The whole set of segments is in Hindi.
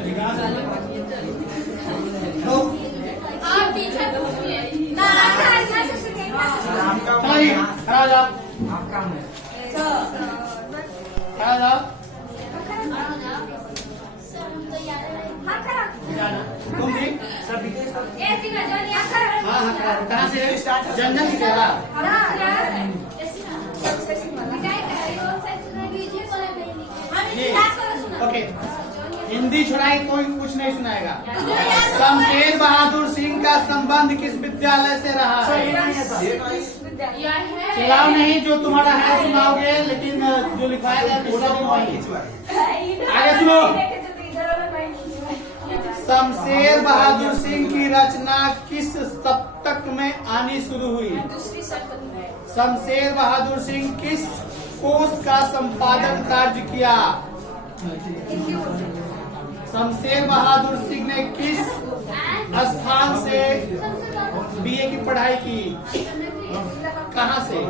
तुम भी कहाँ से जनजन की तेरा ओके हिंदी छुड़ाई कोई कुछ नहीं सुनाएगा। शमशेर बहादुर सिंह का संबंध किस विद्यालय से रहा है? चलाओ नहीं, जो तुम्हारा है सुनाओगे, लेकिन जो लिखवाया गया दूसरा भी वही। आगे सुनो। शमशेर बहादुर सिंह की रचना किस शतक में आनी शुरू हुई? शमशेर बहादुर सिंह किस कोश का संपादन कार्य किया? शमशेर बहादुर सिंह ने किस स्थान से बीए की पढ़ाई की? कहाँ से?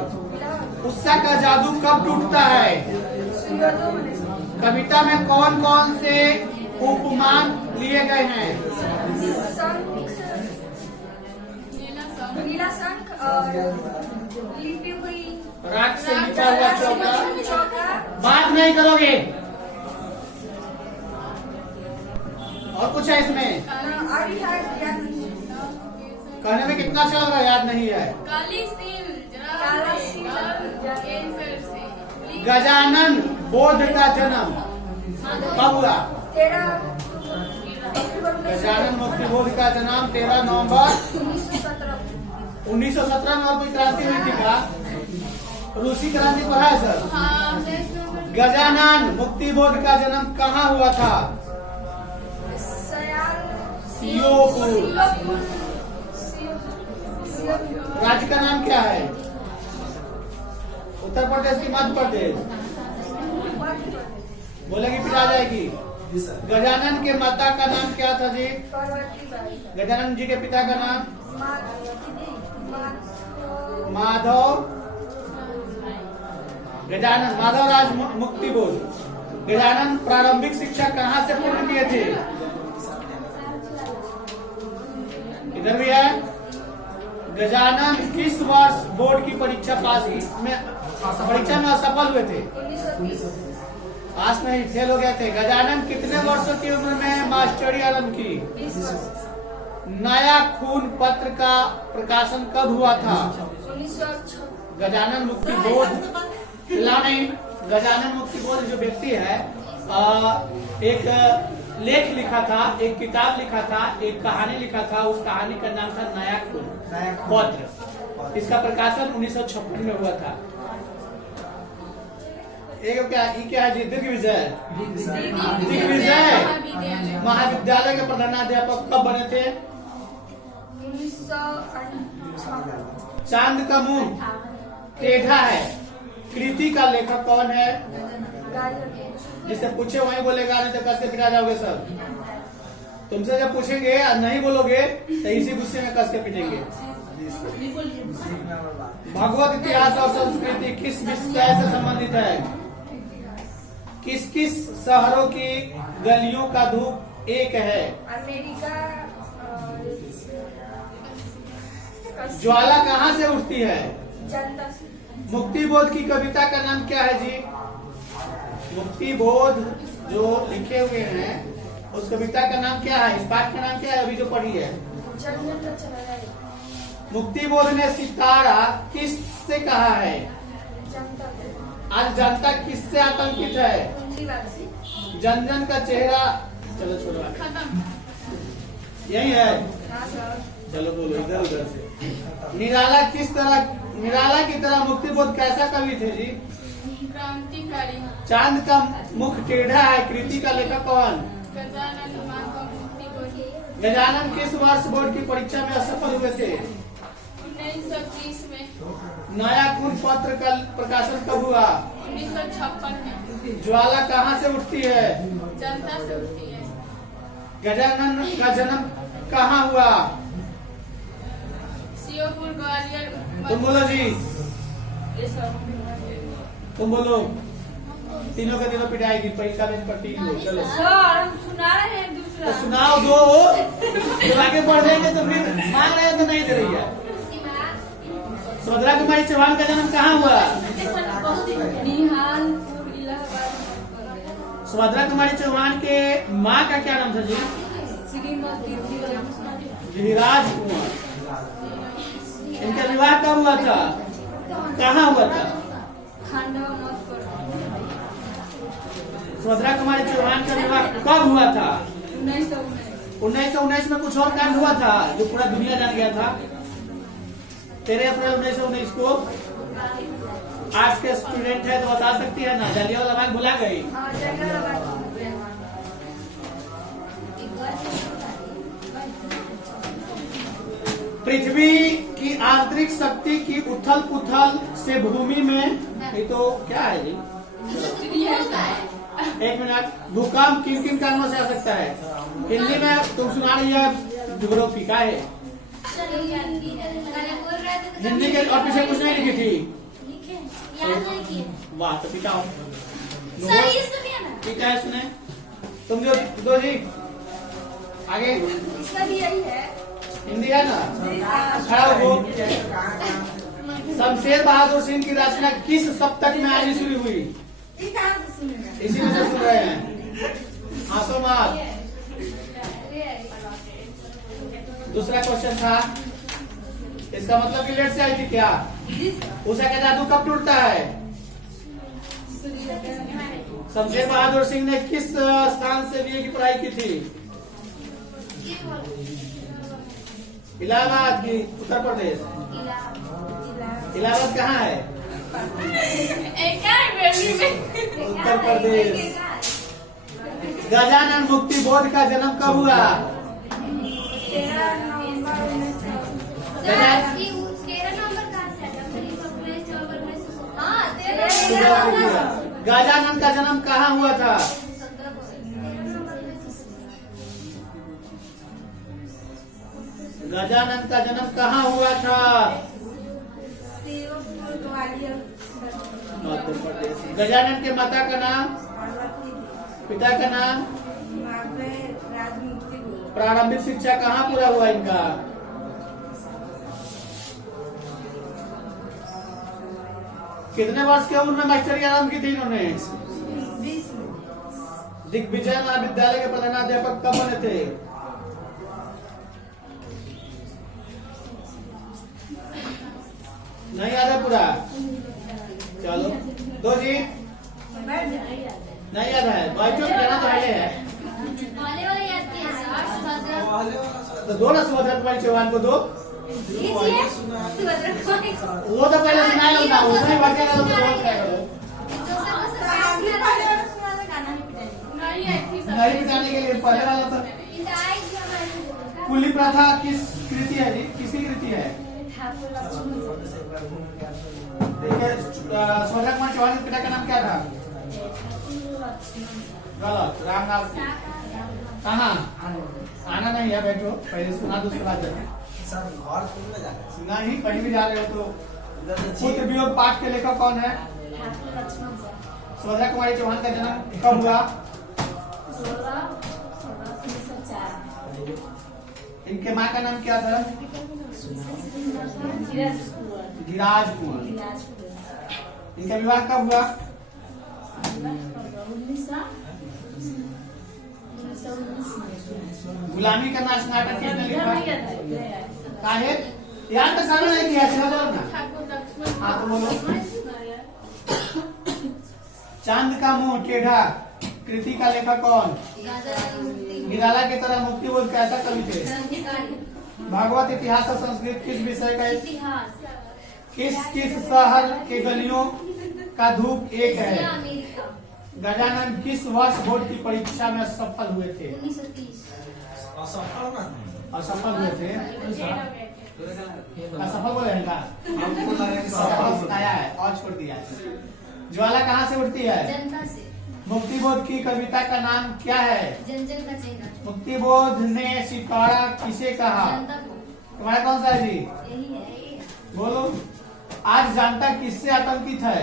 उत्साह का जादू कब टूटता है? कविता में कौन कौन से उपमान लिए गए हैं? नीला शंख और लिपि हुई राख से लिपा हुआ चौका। बात नहीं करोगे? और कुछ है इसमें? कहने में कितना अच्छा लग रहा है, याद नहीं है। गजानन बोध का जन्म कब हुआ? गजानन मुक्ति बोध का जन्म 13 नवंबर 1917 में। और कोई क्रांति हुई थी क्या? रूसी क्रांति पढ़ा है सर? गजानन मुक्ति बोध का जन्म कहाँ हुआ था? सियोपुर। राज्य का नाम क्या है? उत्तर प्रदेश की मध्य प्रदेश? बोलेगी फिर आ जाएगी। गजानन के माता का नाम क्या था जी? गजानन जी के पिता का नाम? माधव। गजानन माधव राज मुक्ति बोध। गजानन प्रारंभिक शिक्षा कहाँ से पूर्ण किए थे? इधर भी है। गजानन किस वर्ष बोर्ड की परीक्षा पास की परीक्षा में असफल हुए थे? पास नहीं, फेल हो गए थे। गजानन कितने वर्षों की उम्र में मास्टरी आरंभ की? नया खून पत्र का प्रकाशन कब हुआ था? गजानन मुक्ति बोध नहीं, गजानन मुक्ति बोध जो व्यक्ति है एक लेख लिखा था, एक किताब लिखा था, एक कहानी लिखा था। उस कहानी का नाम था नया खून पत्र। इसका प्रकाशन 1956 में हुआ था। एक क्या है जी? दिग्विजय। दिग्विजय महाविद्यालय के प्रधानाध्यापक कब बने थे? 1908। चांद का मुंह टेढ़ा है कृति का लेखक कौन है? जिससे पूछे वही बोलेगा, नहीं तो कस के पिटा जाओगे सब। तुमसे जब पूछेंगे और नहीं बोलोगे तो इसी गुस्से में कस के पिटेंगे। भगवत इतिहास और संस्कृति किस विषय से संबंधित है? किस किस शहरों की गलियों का धूप एक है? अमेरिका। ज्वाला कहाँ से उठती है? जनता। मुक्ति बोध की कविता का नाम क्या है जी? मुक्ति बोध जो लिखे हुए हैं उस कविता का नाम क्या है? इस पाठ का नाम क्या है अभी जो पढ़ी है? मुक्ति बोध ने सितारा किससे कहा है? आज जनता किससे आतंकित है? जनजन का चेहरा। चलो छोड़ो, यही है। चलो बोलो इधर उधर से। निराला की तरह मुक्ति बोध कैसा कवि थे जी? क्रांतिकारी। चांद का मुख टेढ़ा है कृति का लेखक कौन? गजानन किस वर्ष बोर्ड की परीक्षा में असफल हुए थे? 1930 में। नया खून पत्र का प्रकाशन कब हुआ? 1956 में। ज्वाला कहाँ से उठती है? जनता से उठती है। गजानन का जन्म कहाँ हुआ? सियोपुर ग्वालियर। तुम बोलो जी, तुम बोलो। तीनों के तीनों पिटाएगी, परीक्षा में पट्टी। चलो सर हम सुना रहे हैं। तो सुनाओ दो, जब आगे बढ़ जाएंगे तो फिर मांग रहे हैं तो नहीं दे रही है। सुभद्रा कुमारी चौहान का जन्म कहाँ हुआ? निहालपुर इलाहाबाद। सुभद्रा कुमारी चौहान के माँ का क्या नाम था जी? श्रीमती गिरिराज कुमार। इनका विवाह कब हुआ था? कहाँ हुआ था? खांडवा नौतपुर। सुभद्रा कुमारी चौहान का विवाह कब हुआ था? 1919। 1919 में कुछ और कांड हुआ था जो पूरा दुनिया जान गया था। 13 अप्रैल 1919 को आज के स्टूडेंट है तो बता सकती है ना? जलियांवाला बाग भुला गई? हाँ, जलियांवाला बाग। पृथ्वी की आंतरिक शक्ति की उथल पुथल से भूमि में, ये तो क्या है जी? एक मिनट। भूकंप किन किन कारणों से आ सकता है? हिंदी में तुम सुना रही है ज्योग्राफी का है, हिंदी के और पीछे कुछ नहीं लिखी थी। वाह, तो पिटाओ ठीक है। सुने तुम जो दो जी आगे। इसका भी यही है। हिंदी है ना? खड़ा हो। शमशेर बहादुर सिंह की रचना किस सप्तक में आनी शुरू हुई? इसी में से सुन रहे हैं। आंसू मार। दूसरा क्वेश्चन था, इसका मतलब कि लेट से आई थी क्या? उषा का जादू कब टूटता है? शमशेर बहादुर सिंह ने किस स्थान से बीए की पढ़ाई की थी? इलाहाबाद की, उत्तर प्रदेश। इलाहाबाद कहाँ है? उत्तर प्रदेश। गजानन मुक्ति बोध का जन्म कब हुआ? 13 नवंबर 1900। गजानन का जन्म कहाँ हुआ था? गजानन का जन्म कहाँ हुआ था? मध्य प्रदेश। गजानन के माता का नाम, पिता का नाम? प्रारंभिक शिक्षा कहाँ पूरा हुआ इनका? कितने वर्ष की उम्र में मास्टरी आरंभ की थी इन्होंने? दिग्विजय महाविद्यालय के प्रधानाध्यापक कब बने थे? नहीं याद है पूरा? चलो दो जी नहीं याद है, बैठो कहना तो पहले है तो दो ना। सुभद्रा कुमारी चौहान को दो। वो तो पहले सुनाया ना, उसमें बाकी का तो नहीं बिताने के लिए पहले वाला था। कुली प्रथा किस कृति है जी? किसकी कृति है? देखिए, सुभद्रा कुमार चौहान के पिता का नाम क्या था? गलत। रामनाथ। कहाँ? आना नहीं है, बैठो पहले सुना दो, उसके बाद जाना। सुना ही कहीं भी जा रहे हो तो। पुत्र वियोग पाठ के लेखक कौन है? सुभद्रा कुमारी चौहान का जन्म कब हुआ? इनके माँ का नाम क्या था? गिरिराज कुमार। इनका विवाह कब हुआ? गुलामी का नाश नाटक किसने लिखा? काहे? याद तो सारा नहीं किया ना। हाँ तो बोलो। चांद का मुंह टेढ़ा कृति का लेखक कौन? निराला की तरह मुक्ति बोध कैसा कवि थे? भागवत इतिहास और संस्कृत किस विषय का? किस किस शहर के गलियों का धूप एक है? गजानन किस वर्ष बोर्ड की परीक्षा में सफल हुए थे? 1930। असफल हुए थे? असफल बोले हैं का? सफल आया है और छोड़ दिया है। ज्वाला कहाँ से उठती है? जनता से। मुक्ति बोध की कविता का नाम क्या है? जन जन का चेहरा। मुक्ति बोध ने सितारा किसे कहा? जनता को। तुम्हारा कौन सा है जी? यही है। बोलो। आज जनता किससे आतंकित है?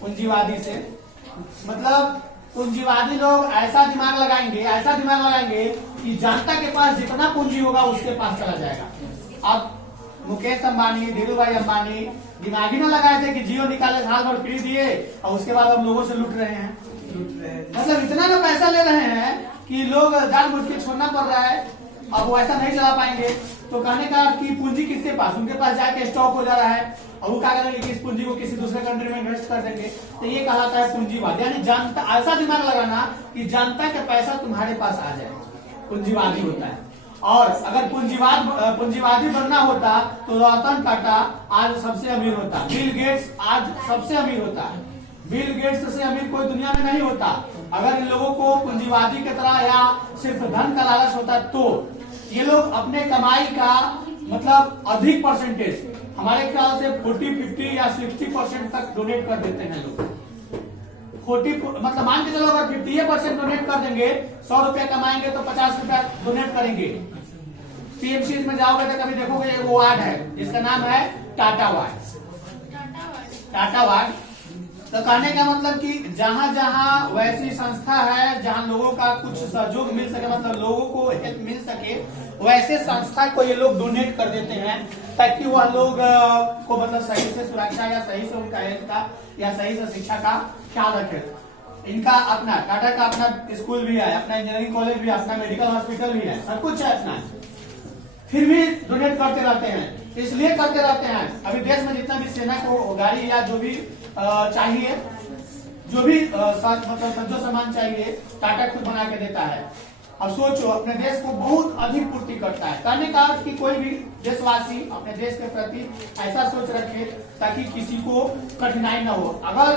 पूंजीवादी से। मतलब पूंजीवादी लोग ऐसा दिमाग लगाएंगे कि जनता के पास जितना पूंजी होगा उसके पास चला जाएगा। अब मुकेश अंबानी, धीरू भाई अंबानी दिमाग ही ना लगाए थे कि जियो निकाले, साल भर फ्री दिए और उसके बाद अब लोगों से लूट रहे हैं। मतलब इतना ना पैसा ले रहे हैं कि लोग जानबूझ के छोड़ना पड़ रहा है। अब वो ऐसा नहीं चला पाएंगे तो कहने का कि पूंजी किसके पास, उनके पास जाके स्टॉक हो जा रहा है और वो क्या करेंगे कि इस पूंजी को किसी दूसरे कंट्री में इन्वेस्ट कर देंगे। तो ये कहलाता है पूंजीवाद, यानी जनता, ऐसा दिमाग लगाना कि जनता का पैसा तुम्हारे पास आ जाए, पूंजीवादी होता है। और अगर पूंजीवादी बनना होता तो रतन टाटा आज सबसे अमीर होता, बिल गेट्स आज सबसे अमीर होता। बिल गेट्स से अमीर कोई दुनिया में नहीं होता। अगर इन लोगों को पूंजीवादी की तरह या सिर्फ धन का लालच होता तो ये लोग अपने कमाई का मतलब अधिक परसेंटेज, हमारे ख्याल से 40, 50 या 60% तक डोनेट कर देते हैं लोग। 40 मतलब मान के चलो अगर 50% डोनेट कर देंगे, 100 रुपया कमाएंगे तो 50 रुपया डोनेट करेंगे। पीएमसी में जाओगे तो कभी देखोगे वो वार्ड है जिसका नाम है टाटा वार्ड। तो कहने का मतलब कि जहां जहां वैसी संस्था है जहां लोगों का कुछ सहयोग मिल सके, मतलब लोगों को हेल्प मिल सके, वैसे संस्था को ये लोग डोनेट कर देते हैं ताकि वह लोग को मतलब सही से सुरक्षा या सही से उनका हेल्थ का या सही से शिक्षा का ख्याल रखे। इनका अपना टाटा का अपना स्कूल भी है, अपना इंजीनियरिंग कॉलेज भी है, अपना मेडिकल हॉस्पिटल भी है, सब कुछ है अपना, फिर भी डोनेट करते रहते हैं। इसलिए करते रहते हैं, अभी देश में जितना भी सेना को गाड़ी या जो भी चाहिए, जो भी मतलब जो सामान चाहिए टाटा खुद बना के देता है। अब सोचो अपने देश को बहुत अधिक पूर्ति करता है। कहने का अर्थ कि कोई भी देशवासी अपने देश के प्रति ऐसा सोच रखे ताकि किसी को कठिनाई न हो। अगर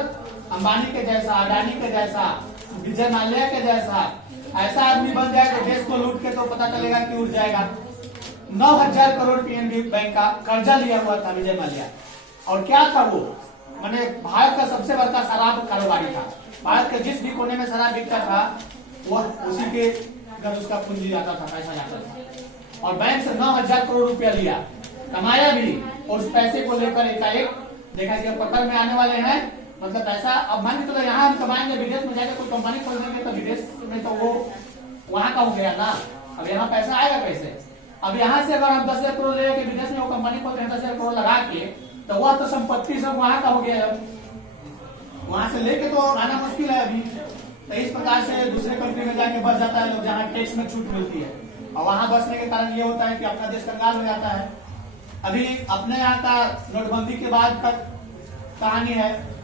अंबानी के जैसा, अडानी के जैसा, विजय माल्या के जैसा ऐसा आदमी बन जाए तो देश को लूट के तो पता चलेगा कि उड़ जाएगा। 9,000 करोड़ पीएनबी बैंक का कर्जा लिया हुआ था विजय माल्या, और क्या था वो, मैंने भारत का सबसे बड़ा शराब कारोबारी था। भारत के जिस भी कोने में शराब बिकता था वह उसी के घर उसका पूंजी जाता था, पैसा जाता था। और बैंक से 9,000 करोड़ रुपया लिया, कमाया भी, और उस पैसे को लेकर एकाएक देखा कि पकड़ में आने वाले हैं। मतलब पैसा अब मान के चलो यहाँ हम कमाएंगे, विदेश में जाकर कोई कंपनी खोल देंगे तो विदेश में तो वो वहां का हो गया ना। अब यहाँ पैसा आएगा कैसे? अब यहाँ से अगर हम 10,000 करोड़ ले विदेश में वो कंपनी खोलते हैं 10,000 करोड़ लगा के, तो वह तो संपत्ति सब वहां का हो गया, वहां से लेके तो आना मुश्किल है अभी। तो इस प्रकार से दूसरे कंट्री में जाके बस जाता है लोग जहाँ टैक्स में छूट मिलती है, और वहां बसने के कारण ये होता है कि अपना देश कंगाल हो जाता है। अभी अपने यहाँ का नोटबंदी के बाद का कहानी है।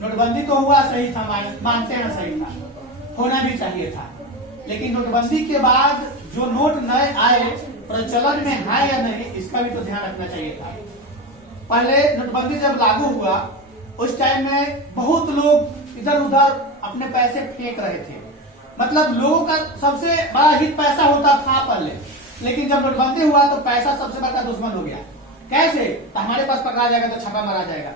नोटबंदी तो हुआ सही था, मानते हैं सही था, होना भी चाहिए था, लेकिन नोटबंदी के बाद जो नोट नए आए प्रचलन में है या नहीं इसका भी तो ध्यान रखना चाहिए था। पहले नोटबंदी जब लागू हुआ उस टाइम में बहुत लोग इधर उधर अपने पैसे फेंक रहे थे, मतलब लोगों का सबसे बड़ा हित पैसा होता था पहले, लेकिन जब नोटबंदी हुआ तो पैसा सबसे बड़ा दुश्मन हो गया। कैसे? तो हमारे पास पकड़ा जाएगा तो छापा मारा जाएगा।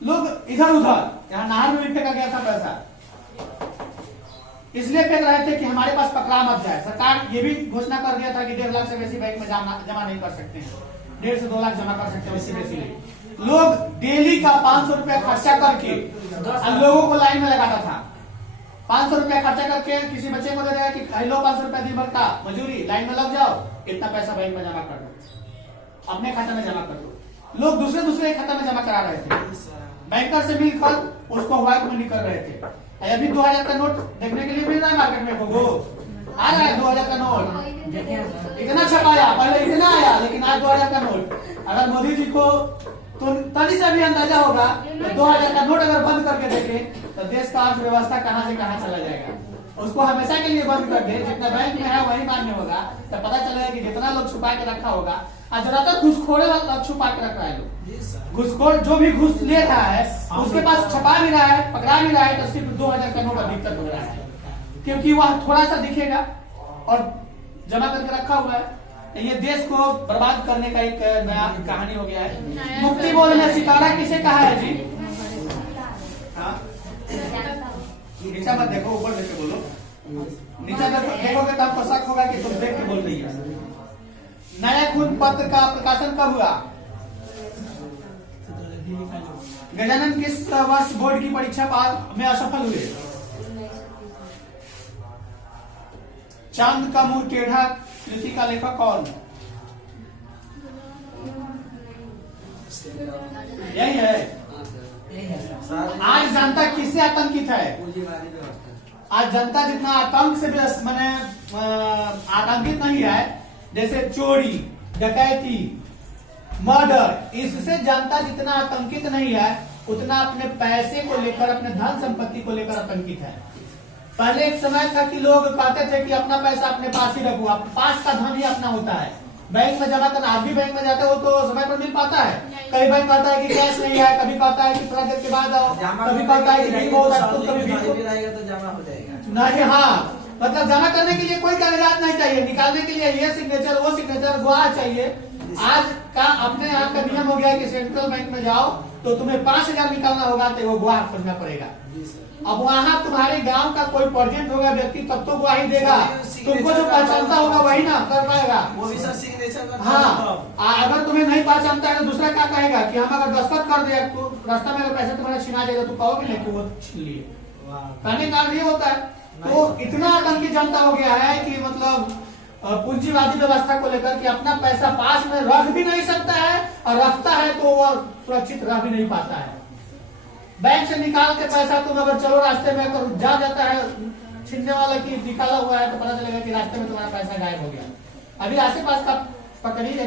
लोग इधर उधर, यहाँ नहर में भी फेंका गया था पैसा, इसलिए फेंक रहे थे कि हमारे पास पकड़ा मत जाए। सरकार ये भी घोषणा कर दिया था कि 1.5 लाख से बेसी बैंक में जमा नहीं कर सकते हैं, 1.5 से 2 लाख जमा कर सकते हैं, उससे बेसी। लोग डेली का 500 रुपया खर्चा करके लोगों को लाइन में लगाता था। 500 रुपया खर्चा करके किसी बच्चे को दे देगा कि लो 500 रुपया दिन भर का मजूरी, लाइन में लग जाओ, इतना पैसा बैंक में जमा कर दो, अपने खाता में जमा कर दो। लोग दूसरे खाता में जमा करा रहे थे, बैंकर से मिलकर उसको व्हाइट मनी कर रहे थे। अभी 2000 का नोट देखने के लिए मिल रहा है मार्केट में, को आ रहा है 2000 का नोट, इतना छपाया, पहले इतना आया, लेकिन आज 2000 का नोट। अगर मोदी जी को तो तभी से भी अंदाजा होगा तो 2000 का नोट अगर बंद करके देखे तो देश का अर्थव्यवस्था कहां से कहां चला जाएगा। उसको हमेशा के लिए बंद कर दे, जितना बैंक में है वही मान्य होगा, तो पता चलेगा कि जितना लोग छुपा के रखा होगा, आज ज्यादातर घुसखोरे वाला छुपा के रख रहा है लोग। घुसखोर जो भी घुस ले रहा है उसके पास छपा भी रहा है, पकड़ा भी रहा है, तो सिर्फ 2000 का नोट अधिकतर हो रहा है, क्योंकि वह थोड़ा सा दिखेगा और जमा करके रखा हुआ है। ये देश को बर्बाद करने का एक नया कहानी हो गया है। मुक्ति बोलने सितारा किसे कहा है जी? हाँ, नीचा मत देखो, ऊपर देख के बोलो। नीचा देखोगे तो आपको शक होगा कि तुम देख के बोल रही है। नया खून पत्र का प्रकाशन कब हुआ? गजानन किस वर्ष बोर्ड की परीक्षा में असफल हुए? चांद का मुंह टेढ़ा कृति का लेखक कौन? यही है। आज जनता किससे आतंकित है? आज जनता जितना आतंक से मैंने आतंकित नहीं है, जैसे चोरी, डकैती, मर्डर, इससे जनता जितना आतंकित नहीं है उतना अपने पैसे को लेकर, अपने धन संपत्ति को लेकर आतंकित है। पहले एक समय था कि लोग कहते थे कि अपना पैसा अपने पास ही रखो, पास का धन ही अपना होता है, बैंक में जमा करना। आज भी बैंक में जाते हो तो समय पर मिल पाता है? कई बैंक कहता है कि कैश नहीं है, कभी कहता है कि थोड़ा देर के बाद आओ, कभी कहता है कि नहीं बहुत कभी तो जमा हो जाएगा नहीं। हाँ, मतलब जमा करने के लिए कोई कागजात नहीं चाहिए, निकालने के लिए ये सिग्नेचर वो सिग्नेचर गुआह चाहिए। आज का अपने यहाँ का नियम हो गया है कि सेंट्रल बैंक में जाओ तो तुम्हें 5,000 निकालना होगा तो वो गुआह खोजना पड़ेगा। अब वहाँ तुम्हारे गांव का कोई प्रेजेंट होगा व्यक्ति तब तो गुआही देगा, तुमको जो पहचानता होगा वही ना कर पाएगा। वो भी सब सिग्नेचर हाँ, अगर तुम्हें नहीं पहचानता है तो दूसरा क्या कहेगा कि हम अगर दस्तखत कर दे तो रास्ता में अगर पैसे तुम्हारा छिना जाएगा तो कहोगे नहीं कि वो छीन लिए। कहने का ये होता है। तो इतना आतंकी जनता हो गया है कि मतलब पूंजीवादी व्यवस्था को लेकर कि अपना पैसा पास में रख भी नहीं सकता है और रखता है तो वह सुरक्षित रह भी नहीं पाता है। बैंक से निकाल के पैसा तुम अगर चलो रास्ते में अगर जा जाता है छीनने वाला की निकाला हुआ है तो पता चलेगा कि रास्ते में तुम्हारा पैसा गायब हो गया। अभी आसे पास का पकड़ी की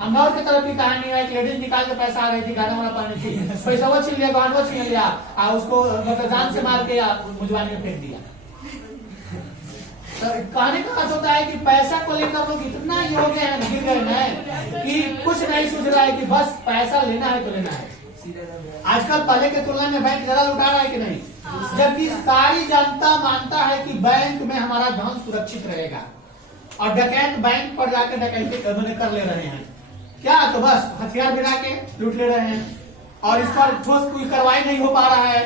अमौर की तरफ की कहानी है। एक लेडीज निकाल के पैसा आ रही थी, गाना वाला पानी थी, पैसा वो छीन लिया, गांड छीन लिया और उसको मतलब जान से मार के मुजवानी में फेंक दिया। कहने का अर्थ होता है कि पैसा को लेकर लोग इतना ये हो गए हैं, गिर गए हैं कि कुछ नहीं सोच रहा है कि बस पैसा लेना है तो लेना है। आजकल पहले के तुलना में बैंक ज्यादा लुटा रहा है कि नहीं? जबकि सारी जनता मानता है कि बैंक में हमारा धन सुरक्षित रहेगा और डकैत बैंक पर जाकर डकैती कर ले रहे हैं। क्या तो बस हथियार गिरा के लूट ले रहे हैं और इस पर ठोस कोई कार्रवाई नहीं हो पा रहा है।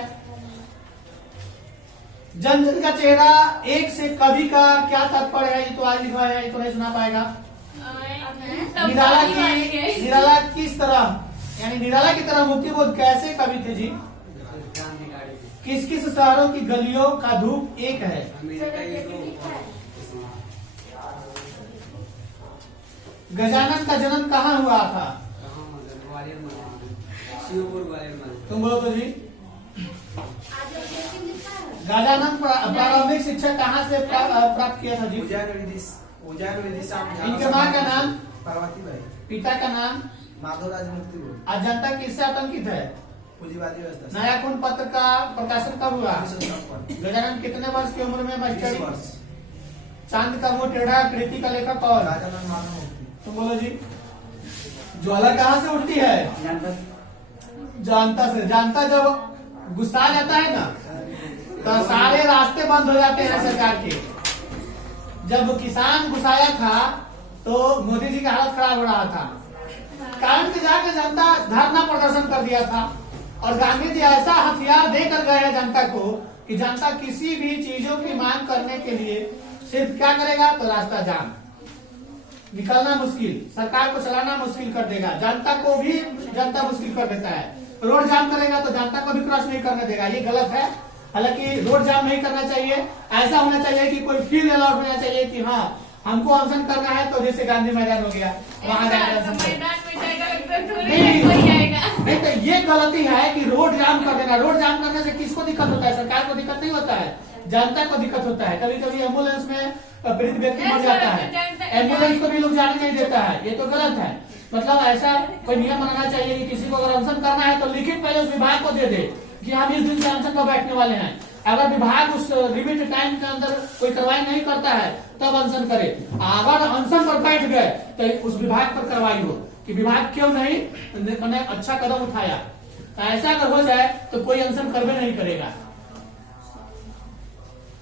जन जन का चेहरा एक से कभी का क्या तात्पर्य है? ये तो आज लिखा है, ये तो नहीं सुना पाएगा। निराला किस तरह, यानी निराला की तरह मुक्तिबोध कैसे कवि थे जी? किस किस शहरों की गलियों का धूप एक है? गजानन का जन्म कहाँ हुआ था? तुम बोलो तो जी। गजानन प्रारंभिक शिक्षा कहाँ से प्राप्त किया था जी? इनके माँ का नाम पार्वती बाई, पिता का नाम माधवराज मुक्तिबोध। आज जनता किससे आतंकित है? पूंजीवादी व्यवस्था। नया खून पत्र का प्रकाशन कब हुआ? 1956। गजानन कितने वर्ष की उम्र में 20 मास्टरी? वर्ष। चांद का मुंह टेढ़ा कृति का लेखक कौन? राजानंद माधव मुक्ति। तुम बोलो जी। ज्वाला कहाँ से उठती है? जानता से। जानता जब गुस्सा जाता है ना तो सारे रास्ते बंद हो जाते हैं सरकार के। जब किसान गुस्साया था तो मोदी जी का हालत खराब हो रहा था, कारण के जाकर जनता धरना प्रदर्शन कर दिया था और गांधी जी ऐसा हथियार देकर गए हैं जनता को कि जनता किसी भी चीजों की मांग करने के लिए सिर्फ क्या करेगा तो रास्ता जाम, निकलना मुश्किल, सरकार को चलाना मुश्किल कर देगा, जनता को भी जनता मुश्किल कर देता है। रोड जाम करेगा तो जनता को भी क्रॉस नहीं करने देगा, ये गलत है। हालांकि रोड जाम नहीं करना चाहिए, ऐसा होना चाहिए कि कोई फील्ड अलॉट होना चाहिए कि हाँ हमको अनशन करना है तो जैसे गांधी मैदान हो गया वहां नहीं तो ये गलती है कि रोड जाम कर देना। रोड जाम करने से किसको दिक्कत होता है? सरकार को दिक्कत नहीं होता है, जनता को दिक्कत होता है। कभी कभी एम्बुलेंस में वृद्ध व्यक्ति मर जाता है, एम्बुलेंस को भी लोग जाने नहीं देता है, ये तो गलत है। मतलब ऐसा कोई नियम बनाना चाहिए कि किसी को अगर अनशन करना है तो लिखित पहले उस विभाग को दे दे कि हम इस दिन से अनशन पर बैठने वाले हैं। अगर विभाग उस लिमिट टाइम के अंदर कोई कार्रवाई नहीं करता है तब अनशन करे। अगर अनशन पर बैठ गए तो उस विभाग पर कार्रवाई हो कि विभाग क्यों नहीं मैंने अच्छा कदम उठाया। तो ऐसा अगर हो जाए तो कोई अनशन करवे नहीं करेगा।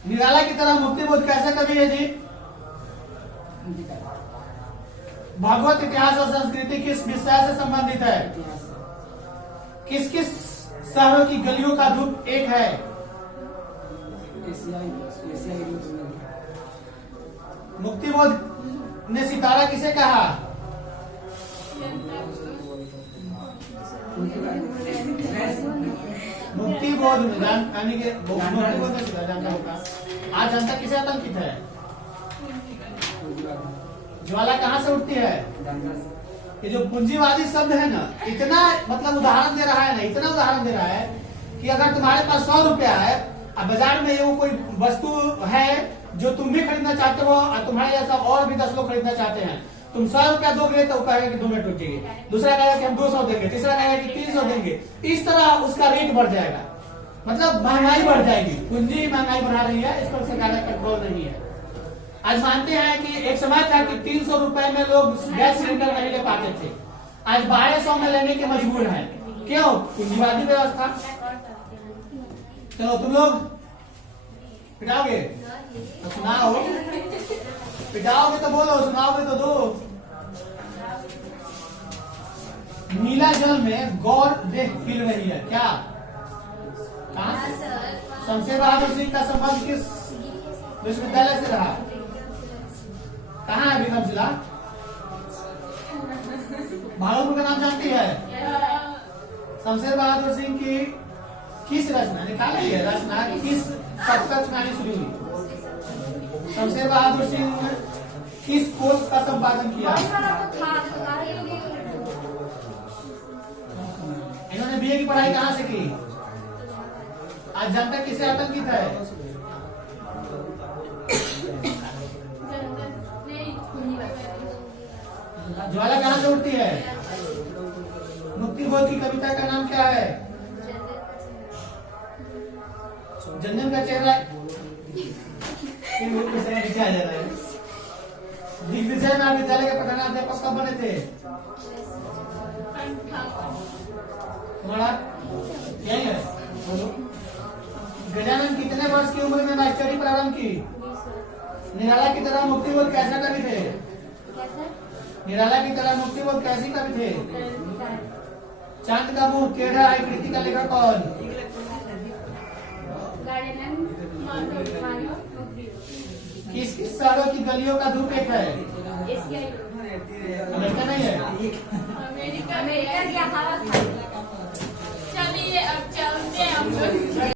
निराला की तरह मुक्तिबोध कैसे कवि है जी? भागवत इतिहास और संस्कृति किस विषय से संबंधित है? किस किस शहरों की गलियों का धूप एक है? मुक्तिबोध ने सितारा किसे कहा? मुक्तिबोध ने सितारा जानता होगा। आज जनता किसे आतंकित है? ज्वाला कहाँ से उठती है? ये जो पूंजीवादी शब्द है ना, इतना मतलब उदाहरण दे रहा है ना, इतना उदाहरण दे रहा है कि अगर तुम्हारे पास 100 रुपया है और बाजार में वो कोई वस्तु है जो तुम भी खरीदना चाहते हो और तुम्हारे जैसा और भी 10 लोग खरीदना चाहते हैं, तुम 100 रुपया दोगे तो कहेगा कि 2 मिनट रुकिए, दूसरा कहेगा कि हम 200 देंगे, तीसरा कहेगा कि 300 देंगे। इस तरह उसका रेट बढ़ जाएगा, मतलब महंगाई बढ़ जाएगी। पूंजी महंगाई बढ़ा रही है, इस पर सरकार का कंट्रोल नहीं है। आज मानते हैं कि एक समय था कि 300 रुपए में लोग गैस सिलेंडर नहीं ले पाते थे, आज 1200 में लेने के मजबूर हैं। क्यों? पूंजीवादी व्यवस्था। चलो तुम लोग पिटाओगे तो सुनाओ, पिटाओगे तो बोलो, सुनाओगे तो दो। नीला जल में गौर देख खिल रही है, क्या? कहाँ से? शमशेर बहादुर सिंह का संबंध किस विश्वविद्यालय से रहा? कहाँ है विक्रमशिला? भागलपुर का नाम जानती है? शमशेर बहादुर सिंह की किस रचना निकाली है? रचना किस सप्तक सुनानी शुरू हुई? शमशेर बहादुर सिंह किस कोर्स का संपादन किया? इन्होंने बीए की पढ़ाई कहाँ से की? आज जनता किसे आतंकित है? ज्वाला कहाँ से उठती है? मुक्ति बोध की कविता का नाम क्या है? जनजन का चेहरा जा रहा है। दिग्विजय महाविद्यालय के प्रधानाध्यापक कब बने थे? तुम्हारा यही है। गजानन कितने वर्ष की उम्र में मास्टरी प्रारंभ की? निराला की तरह मुक्ति बोध कैसे कवि थे? निराला की तरह मुक्ति बोध कैसी कवि थे? चांद का मुंह टेढ़ा है कृति का लेखक कौन? किस किस शहरों की गलियों का धूप एक है? अमेरिका नहीं है? अमेरिका में चलिए अब चलते हैं हम लोग।